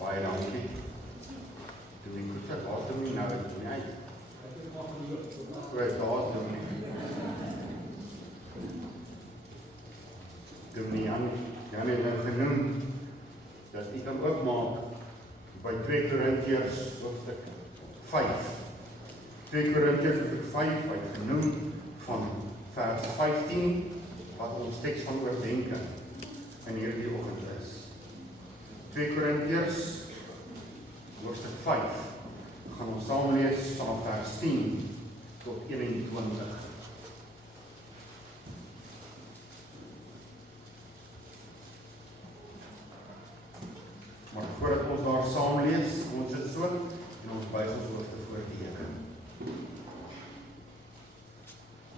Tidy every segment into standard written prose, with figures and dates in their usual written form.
Baie dankie. Toe die goed sê, waar doen nie nou? Nee. Goed, daar doen nie. Dominee Jan het nou genoem, dat u kan ook maak by 2 Korintiërs hoofstuk 5. 2 Korintiërs hoofstuk 5, hy het genoem van vers 15, wat ons teks van oordenking in hierdie oggend is. 2 Korintiërs hoofstuk 5, gaan ons saam lees van vers 10 tot 21. Maar voordat ons daar saam lees, ons sit so en ons buig ons hoofde voor die Here.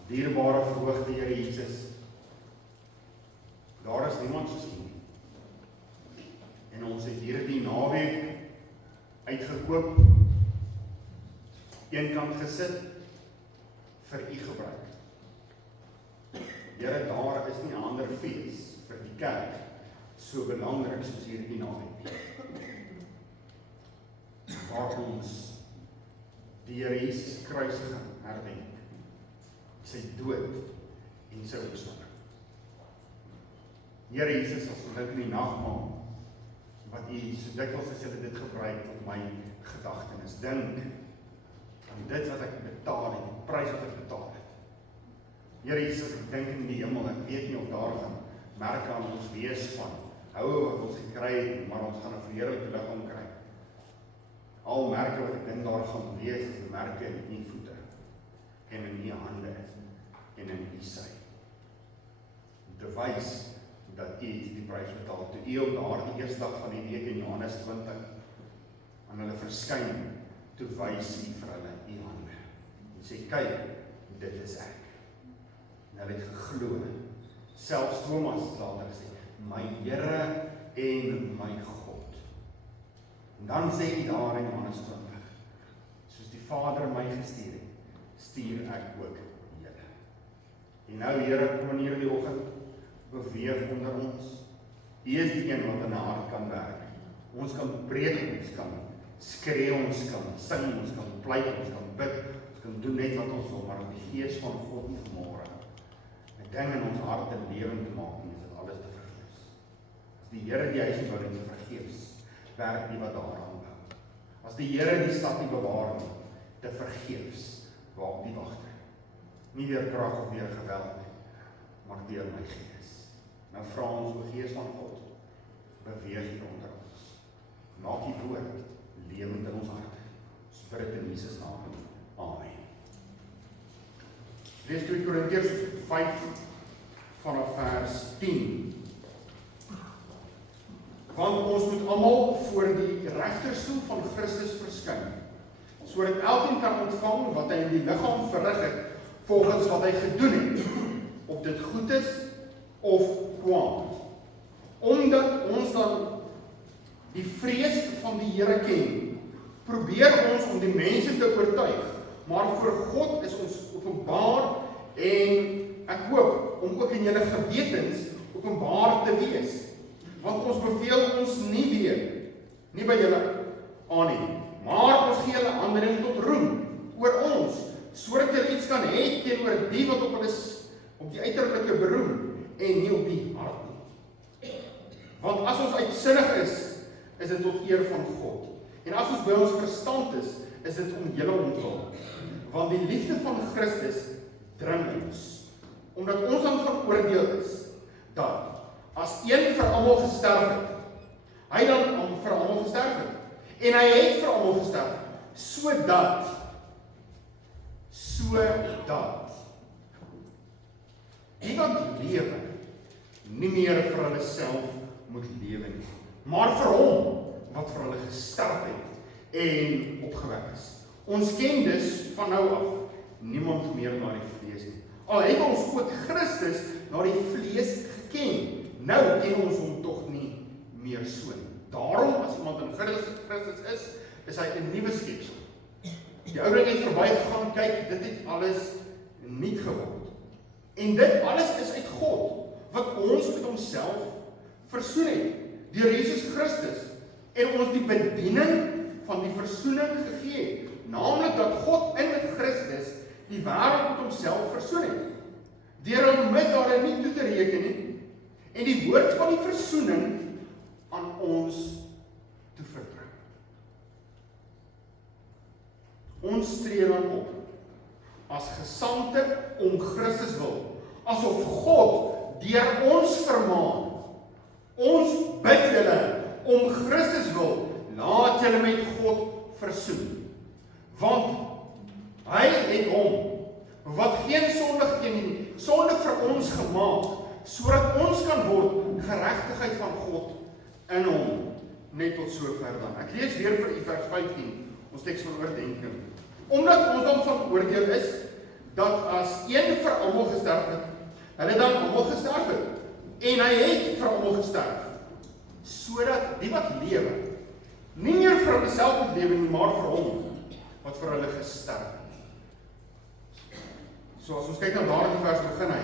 Dierbare verhoogde Here Jesus, daar is niemand soos U nie. En ons het hierdie naweek uitgekoop, eenkant gesit vir U gebruik. Here, daar is nie 'n ander fees vir die kerk so belangrik soos hierdie naweek. Waar ons die Here Jesus kruisiging herdenk, sy dood en sy opstanding. Here Jesus, as ons in die nagmaal, wat U so dikwels as julle dit gebruik op my gedagtenis, dink aan dit wat ek betaal en die prys wat ek betaal het. Here Jesus, ek dink in die hemel, ek weet nie of daar gaan merke aan ons wees van houe wat ons gekry het, maar ons gaan 'n verheerlikte liggaam kry. Al merke wat ek dink daar gaan wees, is die merke in U voete, en in U hande, en in U sy. Om te wys dat U die prys betaal. Toe U op daardie eerste dag van die week in Johannes 20 aan hulle verskyn, toe wys U vir hulle U hande. En sê, kyk, dit is ek. En hulle het geglo. Selfs Thomas het later gesê, my Here en my God. En dan sê hy daar in Johannes 20, soos die Vader my gestuur het, stuur ek ook julle. En nou Here, kom in hierdie oggend, beweeg onder ons. U is die een wat in 'n hart kan werk. Ons kan preek, ons kan skree, ons kan sing, ons kan pleit, ons kan bid, ons kan doen net wat ons wil, maar om die Gees van God nie vanmôre 'n ding in ons hart en lewend te maak nie, is dit alles te vergeefs. As die Here die huis nie bou nie, te vergeefs, werk die wat daaraan bou. As die Here die stad nie bewaar nie, te vergeefs, waak die wagter. Nie deur krag of deur geweld nie, maar deur my Gees. Nou vra ons, o Gees van God, beweeg hier onder ons. Maak die woord lewend in ons hart. Ons bid dit in Jesus naam. Amen. Lees 2 Korintiërs 5 vanaf vers 10. Want ons moet almal voor die regterstoel van Christus verskyn, sodat elkeen kan ontvang wat hy in die liggaam verrig het, volgens wat hy gedoen het, of dit goed is of kwaad. Omdat ons dan die vrees van die Here ken, probeer ons om die mense te oortuig, maar voor God is ons openbaar en ek hoop om ook in julle gewetens openbaar te wees. Want ons beveel ons nie weer, nie by julle aan nie, maar ons gee julle aanleiding tot roem oor ons, sodat julle iets kan hê teenoor die wat op hulle op die uiterlike beroem en nie op die hart nie. Want as ons uitsinnig is dit tot eer van God. En as ons by ons verstand is dit om julle ontwil. Want die liefde van Christus dring ons, omdat ons dan van oordeel is, dat as een vir almal gesterf het, hy dan vir almal gesterf het, en hy het vir almal gesterf, sodat die wat lewe, nie meer vir hulle self moet lewe nie, maar vir hom wat vir hulle gesterf het en opgewek is. Ons ken dus van nou af niemand meer na die vlees nie. Al het ons ook Christus na die vlees geken, nou ken ons hom tog nie meer so nie. Daarom, as iemand in Christus is hy 'n nuwe skepsel. Die ou ding het verbygegaan, kyk, dit het alles nuut geword. En dit alles is uit God, wat ons met homself versoen het, deur Jesus Christus, en ons die bediening van die versoening gegee het, naamlik dat God in Christus die wêreld met homself versoen het, deur hom misdade nie toe te reken nie, en die woord van die versoening aan ons te vertrou. Ons tree dan op as gesandte om Christus wil, asof God deur ons vermaan, ons bid julle om Christus wil, laat julle met God versoen. Want hy het hom, wat geen sonde geken nie, sonde vir ons gemaak, sodat ons kan word geregtigheid van God in hom, net tot sover dan. Ek lees weer vir u vers 15, ons teks van oordenking. Omdat ons dan van oordeel is, dat as een vir almal gesterf het, hulle dan almal gesterf het, en hy het vir almal gesterf, sodat die wat lewe, nie meer vir homself moet lewe nie, maar vir hom, wat vir hulle gesterf het. So as ons kyk na daardie vers begin hy,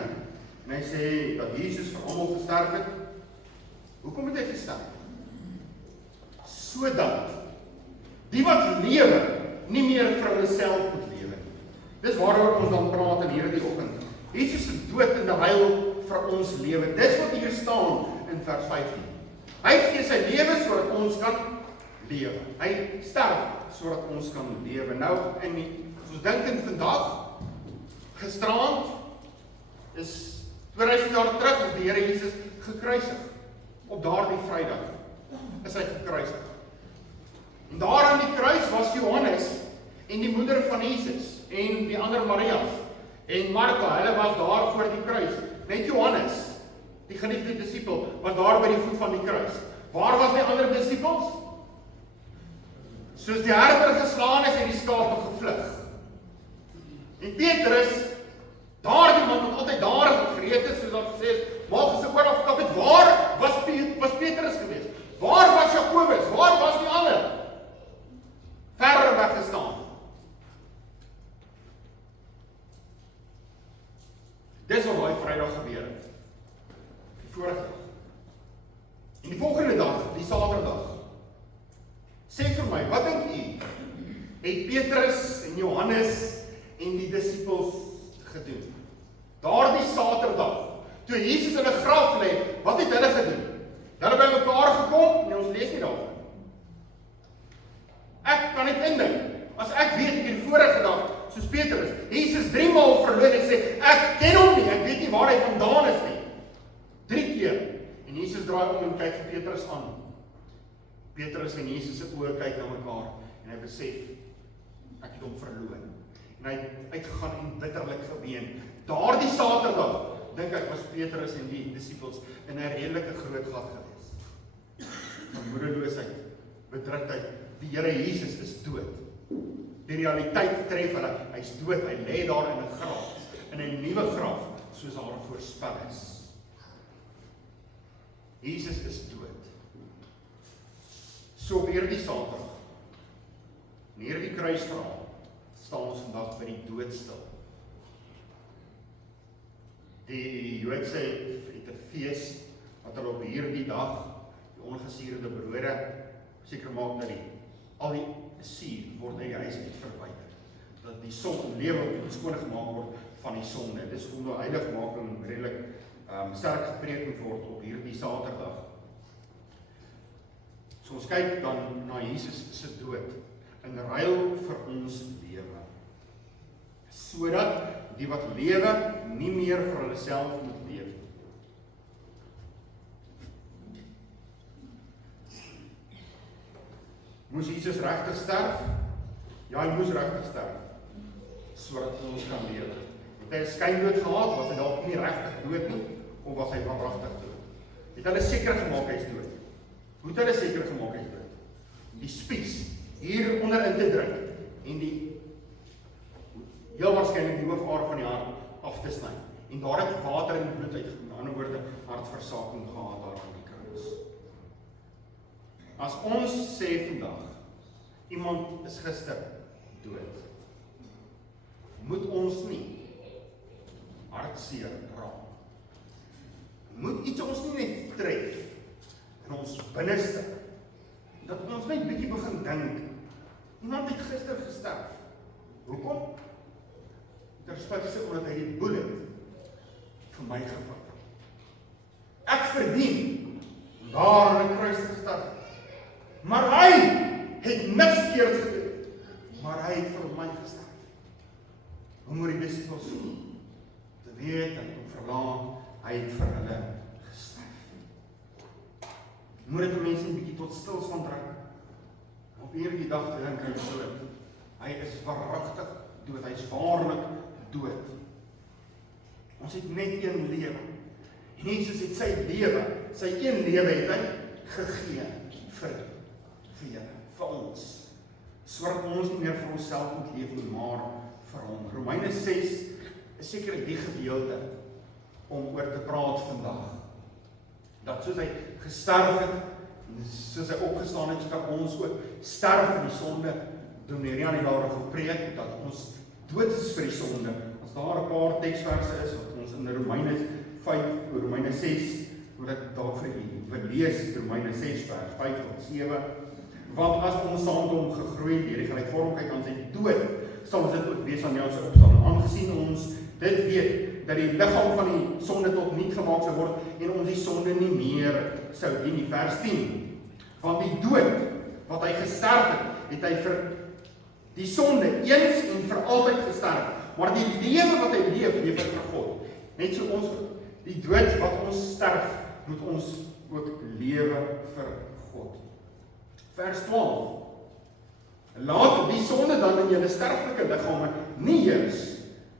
en hy sê dat Jesus vir almal gesterf het, hoekom het hy gesterf? Sodat die wat lewe, nie meer vir hulle self moet lewe nie. Dis waaroor ons dan praat in hierdie oggend. Jesus se dood en heil vir ons lewe. Dis wat hier staan in vers 15. Hy gee sy lewe sodat ons kan lewe. Hy sterf sodat ons kan lewe. Nou, as ons dink in vandag, gisterand, is 2000 jaar terug, is die Here Jesus gekruisig. Op daardie Vrydag is hy gekruisig. En daar aan die kruis was Johannes en die moeder van Jesus en die ander Marias en Martha, hulle was daar voor die kruis. Net Johannes, die geliefde disipel, was daar by die voet van die kruis. Waar was die ander disipels? Soos die herder geslaan is en die skape gevlug. En Petrus, daardie man wat altyd daar gereed is, soos dat gesê is, maak sy oor afkap het, waar was Petrus gewees? Waar was Jakobus? Waar was die ander? Ver weggestaan. Dis wat daai Vrydag gebeur het. Die vorige dag. En die volgende dag, die Saterdag. Sê vir my, wat dink u? Het Petrus en Johannes en die disipels gedoen? Daardie Saterdag, toe Jesus in 'n graf lê, wat het hulle gedoen? Hulle by mekaar gekom? Nee, ons lees nie daarvan. Ek kan net indink, as ek weet ek die vorige dag, soos Petrus, Jesus 3 maal verloon en sê, ek ken hom nie, ek weet nie waar hy vandaan is nie. 3 keer. En Jesus draai om en kyk vir Petrus aan. Petrus en Jesus se oë kyk na mekaar en hy besef, ek het hom verloon. En hy het uitgegaan en bitterlik geween. Daardie Saterdag, dink ek, was Petrus en die disipels in 'n redelike groot gat gewees. Van moedeloosheid, bedruktheid. Die Here Jesus is dood. Die realiteit tref hulle, hy's dood, hy lê daar in 'n graf, in 'n nuwe graf, soos daar voorspel is. Jesus is dood. So op hierdie Saterdag, in hierdie kruisverhaal, staan ons vandag by die doodstil. Die Joodse het 'n fees, wat hulle op hierdie dag, die ongesuurde brode, seker maak dat al die suur word uit die huis uit verwyder. Dat die son lewe skoon gemaak word van die sonde. Dis hoe die heiligmaking redelik sterk gepreek moet word op hierdie Saterdag. So ons kyk dan na Jesus se dood in ruil vir ons lewe. Sodat die wat lewe nie meer vir hulle self moet leef. Moes Jesus regtig sterf? Ja, hy moes regtig sterf, sodat ons kan lewe. Het hy 'n skyndood gehad, was hy dalk nie regtig dood nie, of was hy waaragtig dood? Het hulle seker gemaak hy is dood? Hoe het hulle seker gemaak hy is dood? Die spies hier onderin te druk, en die heel waarskynlik die hoofare van die hart af te sny. En daar het water en bloed uitgekom, met ander woorde, hartversaking gehad daar aan die kruis. As ons sê vandag, iemand is gister dood, moet ons nie hartseer raak. Moet iets ons nie net tref in ons binneste, dat net bietjie begin dink. Iemand het gister gesterf. Hoekom? Ter spesifiek omdat hy die bullet vir my gevat het. Ek verdien daar aan 'n kruis gesterf. Maar hy het niks verkeerds gedoen. Maar hy het vir my gesterf. Hoe moet die disippels voel? Te weet en te verlaan, hy het vir hulle gesterf. Moet dit mense 'n bietjie tot stilstand trek. Op hierdie dag te dink hy dood. Hy is verrigtig dood, hy is waarlik dood. Ons het net een lewe. En Jesus het sy lewe, sy een lewe het hy gegee vir julle, vir ons. Sodat ons nie meer vir onsself moet leef nie, maar vir hom. Romeine 6 is seker die gedeelte om oor te praat vandag. Dat soos hy gesterf het, soos hy opgestaan het, so kan ons ook sterf in die sonde. Dominee aan die daar gepreek, dat ons dood is vir die sonde. As daar 'n paar teksverse is, wat ons in Romeine 5, Romeine 6, moet ek daar vir julle lees, Romeine 6 vers 5 tot 7, want as ons saam met hom gegroei het, deur die gelykvormigheid aan sy dood, sal ons dit ook wees aan jou se opstaan. Aangesien ons dit weet, dat die liggaam van die sonde tot niet gemaak sou word, en ons die sonde nie meer sou dien nie, vers 10, want die dood, wat hy gesterf het, het hy vir die sonde eens en vir altyd gesterf, maar die lewe wat hy leef, leef hy vir God. Net so ons, die dood wat ons sterf, moet ons ook lewe vir God. Vers 12, laat die sonde dan in julle sterflike liggame nie heers,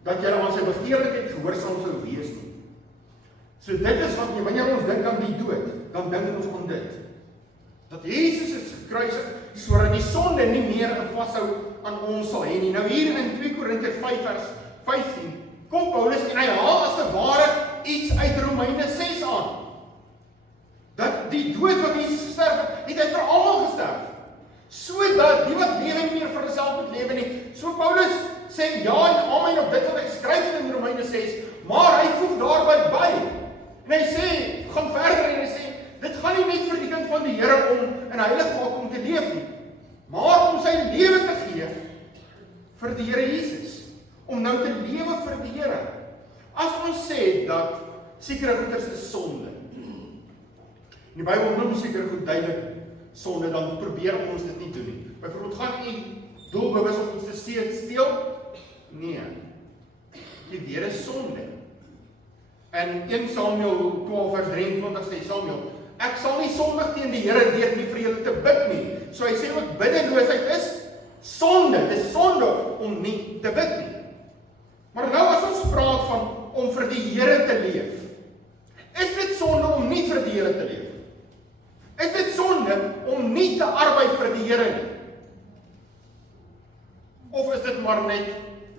dat julle aan sy begeerlikheid gehoorsaam sou wees nie. So dit is wat, wanneer ons dink aan die dood, dan dink ons aan dit. Dat Jesus is gekruisig, sodat die sonde nie meer 'n vashou aan ons sal hê nie. Nou hier in 2 Korintiërs 5 vers 15, kom Paulus en hy haal as te ware iets uit Romeine 6 aan. Dat die dood wat Jesus gesterf het, het hy vir almal gesterf. Sodat die wat lewe nie meer vir homself moet lewe nie. So Paulus sê ja en amen op dit wat hy skryf in Romeine 6, maar hy voeg daarby by. En hy sê, gaan verder en hy sê, dit gaan nie net vir die kind van die Here om in heilig maak om te leef nie, maar om sy lewe te gee vir die Here Jesus. Om nou te lewe vir die Here. As ons sê dat sekere goeders is sonde, die Bybel noem seker goed duidelik sonde, dan probeer ons dit nie doen nie. Byvoorbeeld, gaan u doelbewus om ons te steel? Nee. Die weer is sonde. En 1 Samuel 12 vers 23 sê Samuel, ek sal nie sondig teen die Here deur nie vir julle te bid nie. So hy sê ook biddeloosheid is sonde. Dit is sonde om nie te bid nie. Maar nou as ons praat van om vir die Here te leef, is dit sonde om nie vir die Here te leef? Is dit sonde om nie te arbei vir die Here nie? Of is dit maar net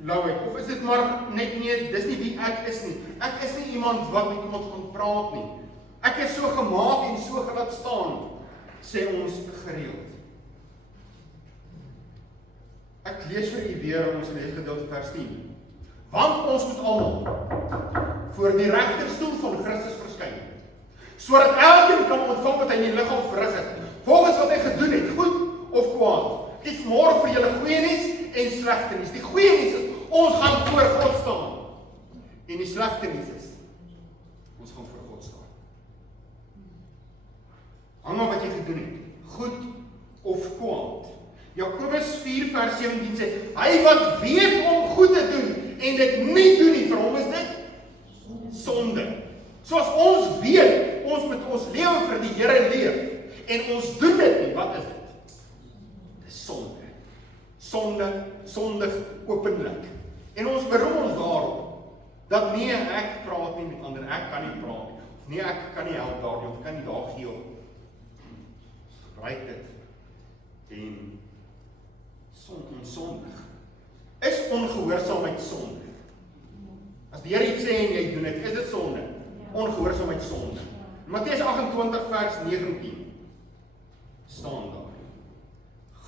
louheid? Of is dit maar net nie, dis nie wie ek is nie. Ek is nie iemand wat met iemand gaan praat nie. Ek is so gemaak en so gelaat staan, sê ons gereeld. Ek lees vir u weer ons leesgedeelte vers 10. Want ons moet almal voor die regterstoel van Christus verskyn, sodat elkeen kan ontvang wat hy in die liggaam verrig het, volgens wat hy gedoen het, goed of kwaad. Ek het môre vir julle goeie nuus en slegte nuus. Die goeie nuus is, ons gaan voor God staan. En die slegte nuus is, ons gaan voor God staan. Hang af wat jy gedoen het, goed of kwaad. Jakobus 4 vers 17 sê, hy wat weet om goed te doen en dit nie doen nie, vir hom is dit sonde. Soos ons weet, ons moet ons lewe vir die Here leef en ons doen dit nie, wat is dit? Dit is sonde. Sonde, sondig openlik. En ons beroem ons daarop, dat nee, ek praat nie met ander, ek kan nie praat nie, of nee, ek kan nie help daar nie, of kan nie daar gee op. Gebruik dit en onsondig. Is ongehoorsaamheid sonde? As die Here iets sê en jy doen dit, is dit sonde? Ongehoorsaamheid sonde. Matteus 28 vers 19 staan daar.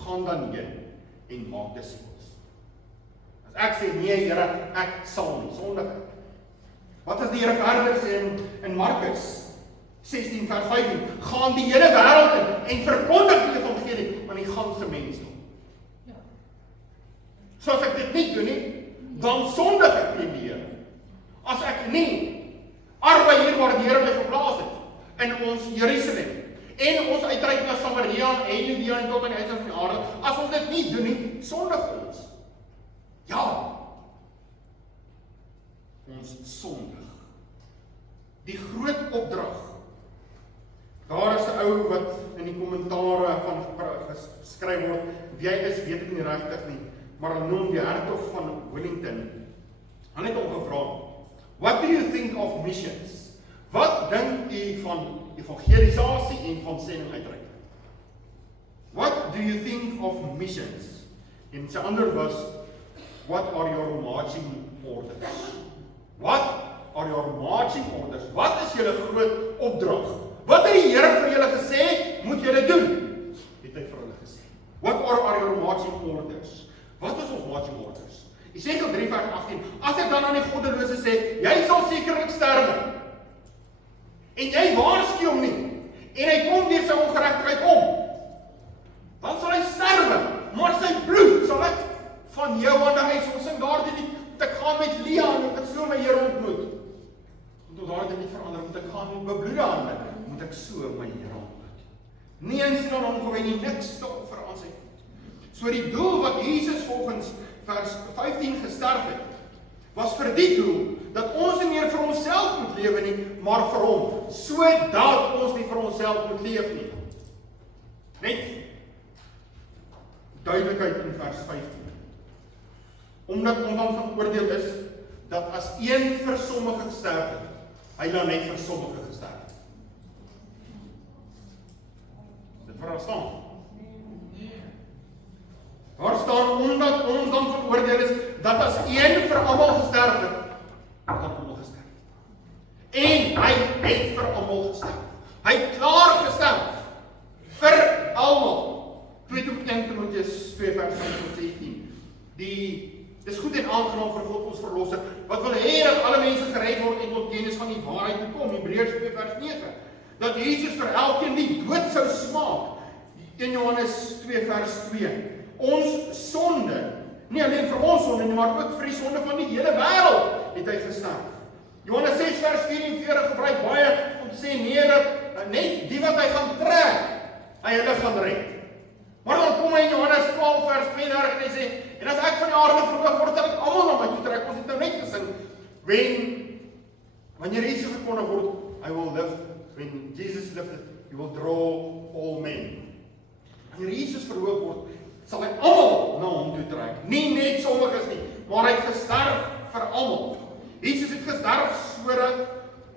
Gaan dan heen en maak disippels. As ek sê nee Here, ek sal nie, sondig. Wat as die Here verder sê in Markus 16 vers 15, gaan die hele wêreld in en verkondig die evangelie aan So as ek dit nie doen nie, dan sondig ek teen die Here. As ek nie arbei hier waar die Here my geplaas het, in ons Jerusalem, en ons uitreik na Samaria en Judea en tot aan die uiters van die aarde, as ons dit nie doen nie, sondig ons. Ja, ons sondig. Die groot opdrag. Daar is 'n ou wat in die kommentare van geskryf word, wie hy is, weet ek nie regtig nie, maar hulle noem die hertog van Wellington. Hulle het hom gevra, what do you think of missions? Wat dink u van evangelisasie en van sending uitreik? What do you think of missions? En sy ander was, what are your marching orders? What are your marching orders? Wat is julle groot opdrag? Wat het die Here vir julle gesê, moet julle doen? Het hy vir hulle gesê. What are your marching orders? Wat is ons marching orders? Esegiel 3 vers 18, as ek dan aan die goddelose sê, jy sal sekerlik sterwe, en jy waarsku hom nie, en hy kom deur sy ongeregtigheid om, dan sal hy sterwe, maar sy bloed sal ek van jou aan die huis, ons sing daardie lied, moet ek gaan met Lia, en moet ek so my Here ontmoet, moet daardie lied verander, moet ek gaan met bebloede hande, moet ek so my Here ontmoet, nie eens dan omgewy nie, niks stop vir aan sy voet. So die doel wat Jesus volgens vers 15 gesterf het, was vir die doel, dat ons nie meer vir onsself moet lewe nie, maar vir hom, sodat ons nie vir onsself moet leef nie. Net duidelikheid in vers 15. Omdat ons dan van oordeel is, dat as een vir sommige gesterf het, hy dan net vir sommige gesterf het. Dit verstaan. Daar staan, omdat ons dan van oordeel is, dat as een vir almal gesterf het, dan almal gesterf. En hy het vir almal gesterf. Hy het klaar gesterf vir almal. 2 Timoteus 2 vers 16. Dis goed en aangenaam vir God ons verlosser, wat wil hê dat alle mense gered word en tot kennis van die waarheid toe kom. Hebreërs 2 vers 9. Dat Jesus vir elkeen die dood sou smaak. 1 Johannes 2 vers 2. Ons sonde, nie alleen vir ons sonde nie, maar ook vir die sonde van die hele wêreld het hy gesterf. Johannes 6 vers 44 gebruik baie om te sê nee, dat net die wat hy gaan trek, hy hulle gaan red. Maar dan kom hy in Johannes 12 vers 32 en hy sê, en as ek van die aarde verhoog word, sal ek almal na my toe trek. Ons het nou net gesing, wanneer Jesus gekondig word, I will lift, when Jesus lifted, he will draw all men. Wanneer Jesus verhoog word, sal hy almal na hom toe trek. Nie net sommiges nie, maar hy het gesterf vir almal. Jesus het gesterf sodat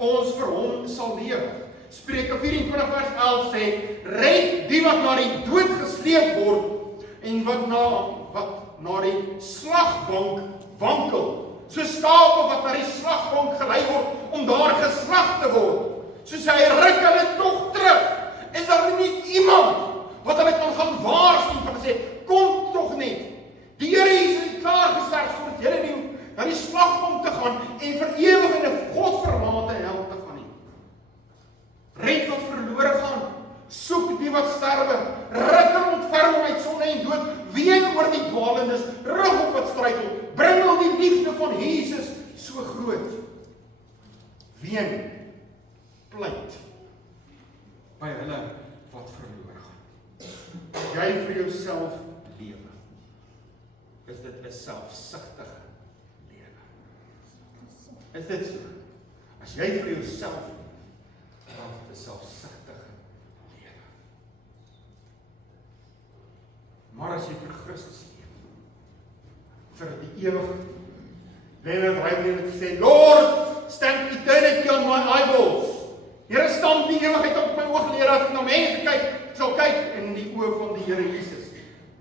ons vir hom sal lewe. Spreuke 24 vers 11 sê, red die wat na die dood gesleep word en wat na die slagbank wankel. So skape wat na die slagbank gelei word om daar geslag te word. So sê hy, ruk hulle tog terug. Is daar nie iemand wat hulle kan gaan waarsku van sê, kom tog net. Die Here Jesus het klaar gesterf sodat julle nie na die slagbank te gaan en vir ewig in 'n godverlate hel te gaan nie. Red wat verlore gaan, soek die wat sterwe, ruk en ontferm uit sonde en dood, ween oor die dwalendes, rig op wat struikel, bring al die liefde van Jesus so groot. Ween, pleit by hulle wat verlore gaan. Jy vir jouself lewe, is dit 'n selfsugtige lewe. Is dit so? As jy vir jouself lewe, dan is dit 'n selfsugtige lewe. Maar as jy vir Christus lewe, vir die ewige, Leonard Ravenhill het gesê, Lord, stamp eternity on my eyeballs. Here, stamp die ewigheid op my ooglede, as ek na mense kyk, ek sal kyk in die oë van die Here Jesus,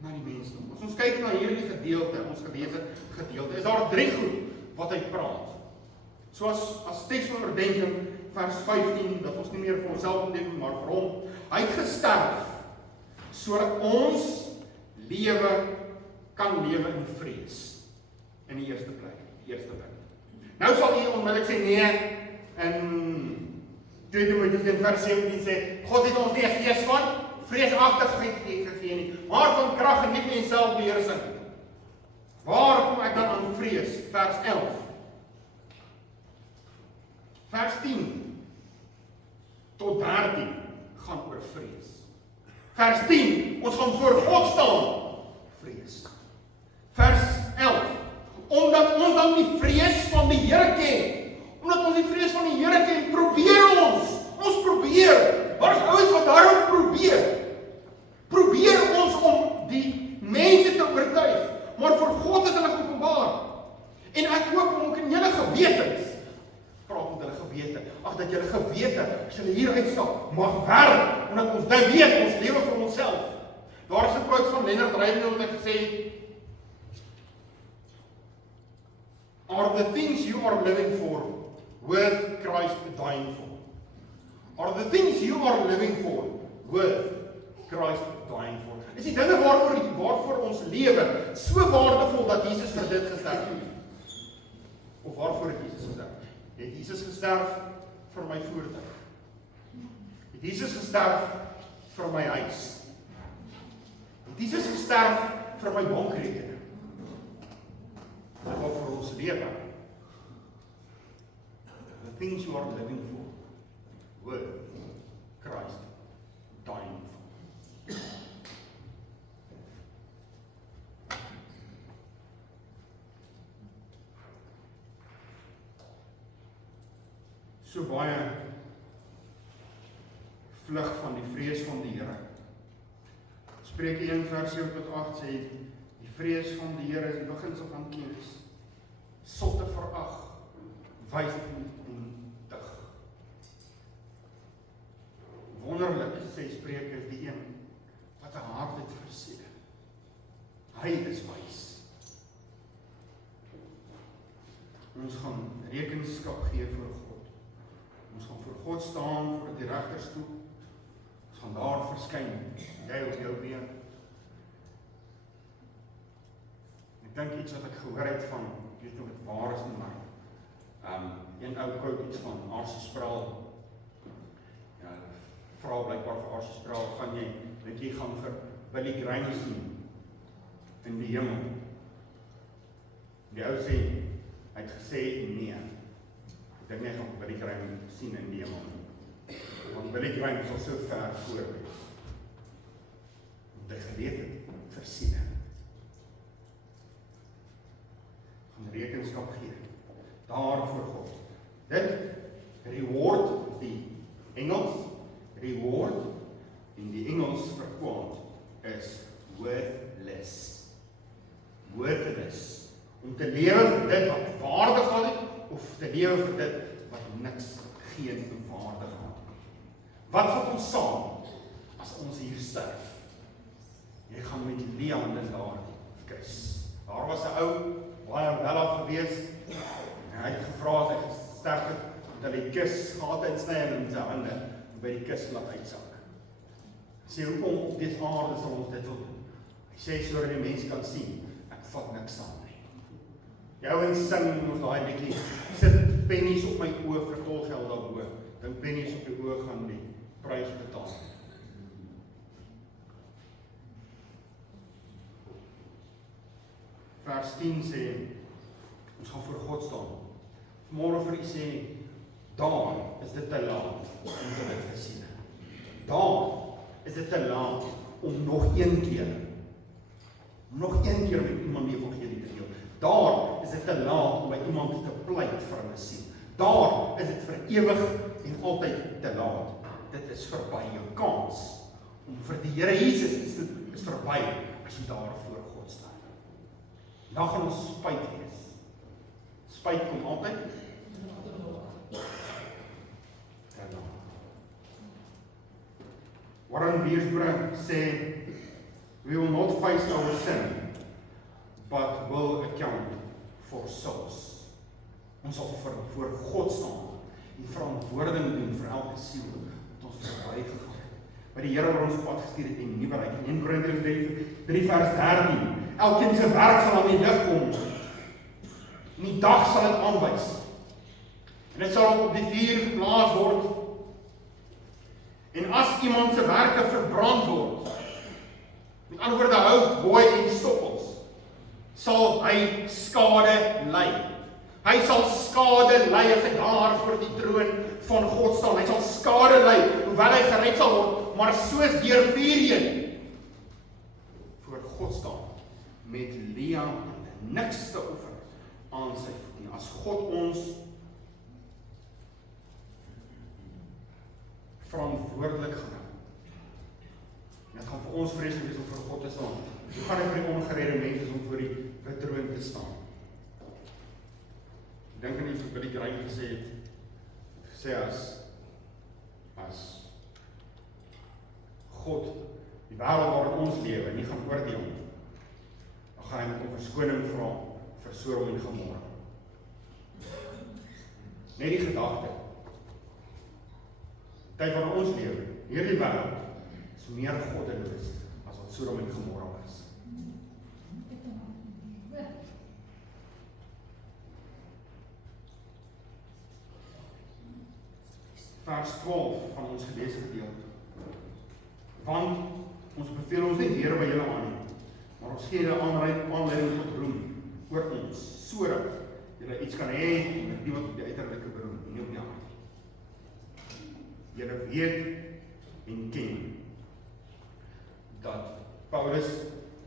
na die mensdom. As ons kyk na hierdie gedeelte, ons geleesde gedeelte, is daar 3 goed wat hy praat. So as teks van oordenking, vers 15, dat ons nie meer vir onsself moet lewe, maar vir hom. Hy het gesterf, sodat ons lewe kan lewe in vrees. In die eerste plek. Nou sal jy onmiddellik sê, nee, in 2 Timoteus 1 vers 17 sê, God het ons nie 'n gees van vreesagtigheid gegee nie, maar van krag en liefde en selfbeheersing. Waar kom ek dan aan vrees? Vers 11. Vers 10 tot 13 gaan oor vrees. Vers 10, ons gaan voor God staan, vrees. Vers 11, omdat ons dan die vrees van die Here ken, omdat ons die vrees van die Here ken, probeer ons probeer, wat is ouens wat daarom probeer ons om die mense te oortuig, maar vir God is hulle openbaar, en ek hoop om in julle gewetens, praat met hulle gewete, dat julle gewete, as julle hier uitstap, mag werk, omdat ons dit weet, ons lewe vir onsself. Daar is 'n quote van Leonard Ravenhill wat hy gesê het, are the things you are living for worth Christ dying for? Are the things you are living for worth Christ dying for? Is die dinge waarvoor ons lewe so waardevol dat Jesus vir dit gesterf het? Of waarvoor het Jesus gesterf? Het Jesus gesterf vir my voertuig? Het Jesus gesterf vir my huis? Het Jesus gesterf vir my bankrekening? Dit wat vir ons lewe. The things you are living for worth Christ dying for. So baie vlug van die vrees van die Here. Spreuke 1 vers 7 tot 8 sê, die vrees van die Here is die beginsel van kennis. Sotte verag, wysheid en tug. Wonderlik, sê Spreuke, is die een wat 'n hart het verseker. Hy is wys. Ons gaan rekenskap gee voor God. Ons gaan voor God staan, voor die regterstoel. Ons gaan daar verskyn, jy op jou been. Ek dink iets wat ek gehoor het van, ek weet nie of dit waar is nie, maar een ou quote iets van R.C. Sproul. Ja, vra blykbaar vir R.C. Sproul, gaan jy, dat jy gaan vir Billy Graham sien in die hemel. Die ou sê, hy het gesê nee. Ek dink nie gaan Billy Graham sien in die hemel. Want Billy Graham sal so ver voor wees. Want hy geleef het versiene. Gaan rekenskap gee. Daar voor God. Dit reward die Engels reward in die Engels verkwaad is worthless. Worthless. Om te lewe vir dit wat waarde gehad het, of te lewe vir dit wat niks geen waarde gehad het. Wat vat ons saam as ons hier sterf? Jy gaan met Leon in daar kus. Daar was 'n ou, baie wel af gewees, en hy het gevra as hy gesterf het, dat hy kus gate insny in sy hande, en by die kus laat uitsak. Sê, hoekom op dese aarde sal ons dit wil doen? Hy sê, sodat die mens kan sien, ek vat niks saam. Jou en sing ons daai liedjie, sit pennies op my oë vir tolgeld daarbo. Dink pennies op die oë gaan die prys betaal. Vers 10 sê, ons gaan voor God staan. Vanmôre vir u sê, daar is dit te laat om te dit te sien. Daar is dit te laat om nog een keer met iemand die evangelie te deel. Daar is dit te laat om by iemand te pleit vir 'n siel. Daar is dit vir ewig en altyd te laat. Dit is verby jou kans om vir die Here Jesus is verby as jy daar voor God staan. Dan gaan ons spyt wees. Spyt kom altyd. Warren Wiersbe sê, we will not face our sin, but will account for souls. Ons sal voor God staan en verantwoording doen vir elke siel wat ons verby gegaan het. By die Here wat ons pad gestuur het en nie bereik nie. 1 Korintiërs 3 vers 13. Elkeen se werk sal aan die lig kom. En die dag sal dit aanwys. En dit sal op die vuur geplaas word. En as iemand se werke verbrand word, met ander woorde hout, booi en stoppels, sal hy skade ly. Hy sal skade ly as hy daar voor die troon van God staan. Hy sal skade ly, hoewel hy gered sal word, maar soos deur vuurheen voor God staan, met Lia niks te offer aan sy voet nie. As God ons verantwoordelik gaan, en dit gaan vir ons vreeslik wees om voor God te staan. Hoe gaan hy vir die ongeredde mense om voor die troon te staan? Ek dink aan iets wat Billy Graham gesê het, as God die wêreld waarin ons lewe nie gaan oordeel, dan gaan hy met hom verskoning vra vir Sodom en Gomorra. Net die gedagte, tyd waarin ons lewe, hierdie wêreld is meer goddeloos as wat Sodom en Gomorra was. Vers 12 van ons geleesde gedeelte. Want ons beveel ons nie Here by julle aan nie, maar ons gee julle aanleiding tot roem oor ons, sodat julle iets kan hê met iemand op die uiterlike beroem, nie op die hart. Julle weet en ken dat Paulus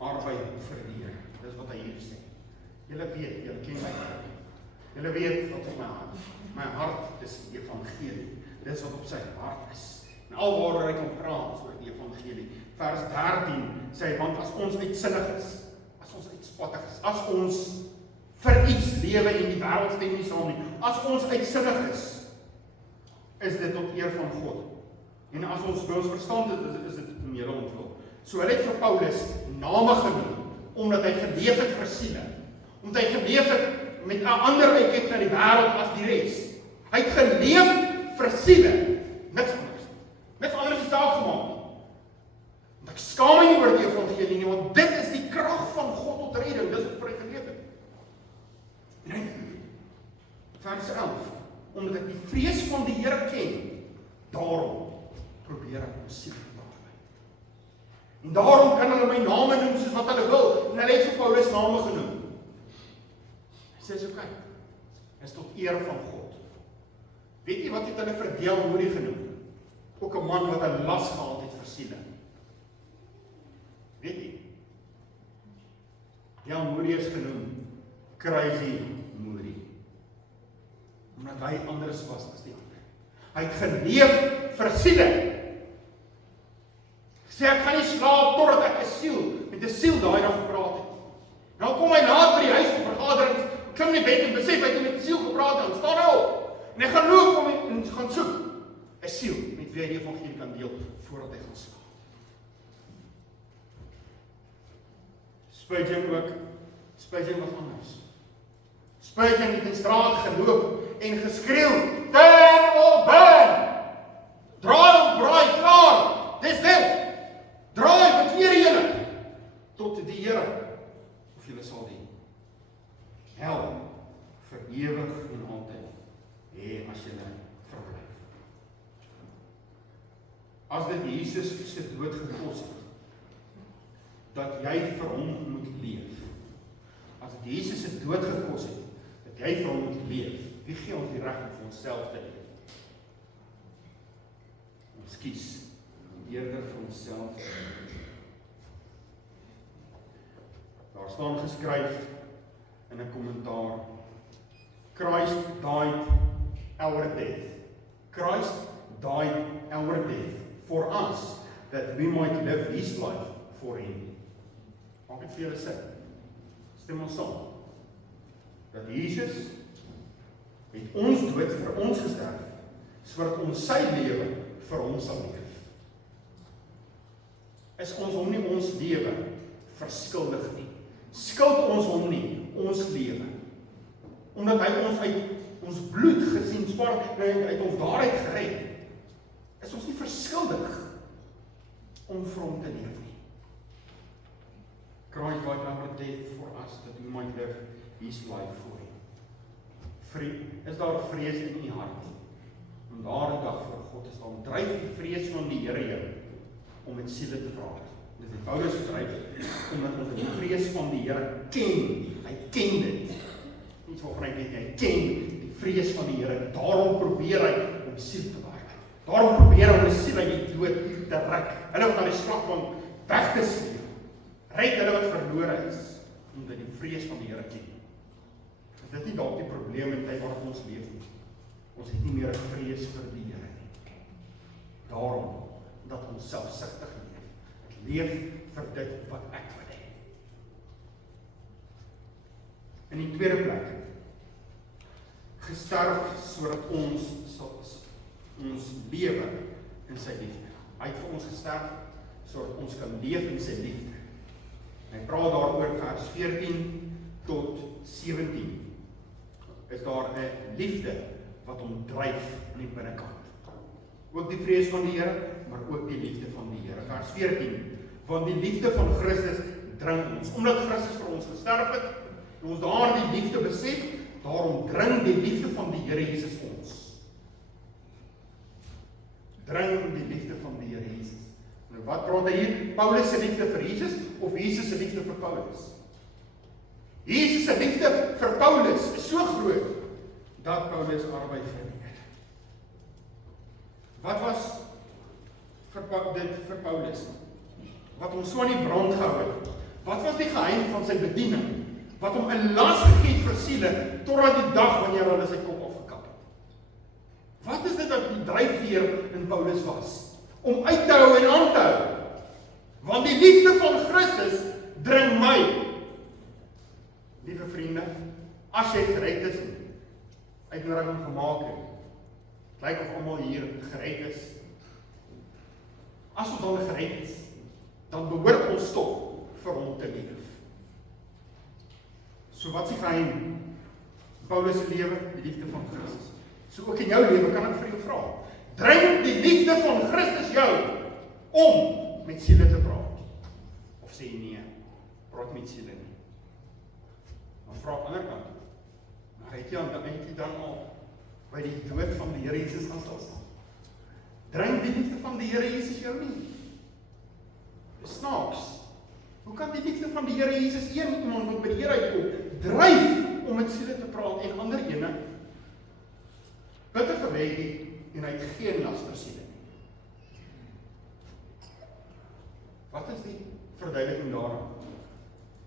arbeid vir die Here. Dis wat hy hier sê. Julle weet, julle ken my. Julle weet wat op my hart. My hart is die evangelie. Dis wat op sy hart is. En alwaar hy kan praat oor die evangelie. Vers 13 sê hy, want as ons uitsinnig is, as ons uitspattig is, as ons vir iets lewe en die wêreld stem nie saam nie, as ons uitsinnig is dit tot eer van God. En as ons by ons verstand is dit om julle ontwil. So hy het vir Paulus name genoem, omdat hy geleef het vir siele, omdat hy geleef het met 'n ander uitkyk na die wêreld as die res. Hy het geleef vir siele, niks anders. Niks anders is saak gemaak nie. Want ek skaam my nie oor die evangelie nie, want dit is die krag van God tot redding, dis wat vir hy geleef het. En hy, vers 11, omdat ek die vrees van die Here ken, daarom probeer ek om siele te maak. En daarom kan hulle my name noem soos wat hulle wil, en hulle het vir Paulus name genoem. Hy sê, is okay, is tot eer van God. Weet jy wat het hulle vir Delmoody genoem? Ook 'n man wat 'n las gehad het vir siele. Weet jy? Delmoody is genoem Crazy Moody. Omdat hy anders was as die ander. Hy het geleef vir siele. Sê ek gaan nie slaap totdat ek 'n siel, met 'n siel daai dag gepraat het. Nou kom hy laat by die huis vir vergaderings, klim in die bed en besef hy het met 'n siel gepraat en staan nou op. En hy gaan loop om en gaan soek 'n siel met wie hy die evangelie kan deel voordat hy gaan slaap. Spurgeon was anders. Spurgeon het in die straat geloop en geskreeu, "Turn or burn! Draai of braai, klaar! Dis dit! Draai, bekeer julle tot die Here, of julle sal die hel vir ewig en altyd hê as julle verblyf." As dit Jesus se dood gekos het, dat jy vir hom moet leef. As dit Jesus se dood gekos het, dat jy vir hom moet leef, wie gee ons die reg om vir onsself te leef? Ons kies om eerder vir onsself te leef. Daar staan geskryf in 'n kommentaar, Christ died our death. Christ died our death for us, that we might live his life for him. Maak dit vir julle sin. Stem ons saam. Dat Jesus het ons dood vir ons gesterf, sodat ons sy lewe vir hom sal leef. Is ons hom nie ons lewe verskuldig nie? Skuld ons hom nie ons lewe? Omdat hy ons uit ons bloed gesien spaar, uit ons daaruit gered, is ons nie verskuldig om vir hom te leef nie. Christ died our death for us, that we might live his life for him. Is daar vrees in u hart om daardie dag voor God te staan? Dryf die vrees van die Here jou om met siele te praat. Dit het Paulus gedryf omdat ons die vrees van die Here ken. Hy ken dit. Iets waarvan hy weet, hy ken die vrees van die Here. Daarom probeer hy om die siel te bewaar. Daarom probeer hy om die siel uit die dood te rek. Hulle wat aan die slagbank weg te sleep. Red hulle wat verlore is, omdat die vrees van die Here ken. Is dit nie dalk die probleem in tyd waar ons leef nie? Ons het nie meer 'n vrees vir die Here nie. Daarom dat ons selfsugtig leef. Ek leef vir dit wat ek wil hê. In die tweede plek, gesterf sodat ons lewe in sy liefde. Hy het vir ons gesterf sodat ons kan leef in sy liefde. Hy praat daaroor vers 14 tot 17. Is daar 'n liefde wat hom dryf in die binnekant. Ook die vrees van die Here, maar ook die liefde van die Here. Vers 14. Want die liefde van Christus dring ons. Omdat Christus vir ons gesterf het, en ons daardie liefde besef, daarom dring die liefde van die Here Jesus ons. Dring die liefde van die Here Jesus. Nou wat praat hy hier? Paulus se liefde vir Jesus of Jesus se liefde vir Paulus? Jesus se liefde vir Paulus is so groot dat Paulus arbei vir die Here. Wat was dit vir Paulus? Wat hom so aan die brand gehou het? Wat was die geheim van sy bediening? Wat hom 'n las gegee het vir siele totdat die dag wanneer hulle sy kop afgekap het? Wat is dit dat die dryfveer in Paulus was? Om uit te hou en aan te hou. Want die liefde van Christus dring my. Liewe vriende, as jy gered is, uitnodiging gemaak het, lyk of almal hier gered is. As ons al gered is, dan behoort ons tog vir hom te leef. So wat is die geheim? Paulus se lewe, die liefde van Christus. So ook in jou lewe kan ek vir jou vra. Dring die liefde van Christus jou om met siele te praat. Of sê jy nee, praat met siele nie. Maar vra aan die ander kant. Maar het jy dan al by die dood van die Here Jesus gaan staan? Dring die liefde van die Here Jesus jou nie? Dis snaaks. Hoe kan die liefde van die Here Jesus iemand wat by die Here uitkom, dryf om met siele te praat en ander ene bitter geweg en hy het geen las vir siele nie? Wat is die verduideliking daaraan?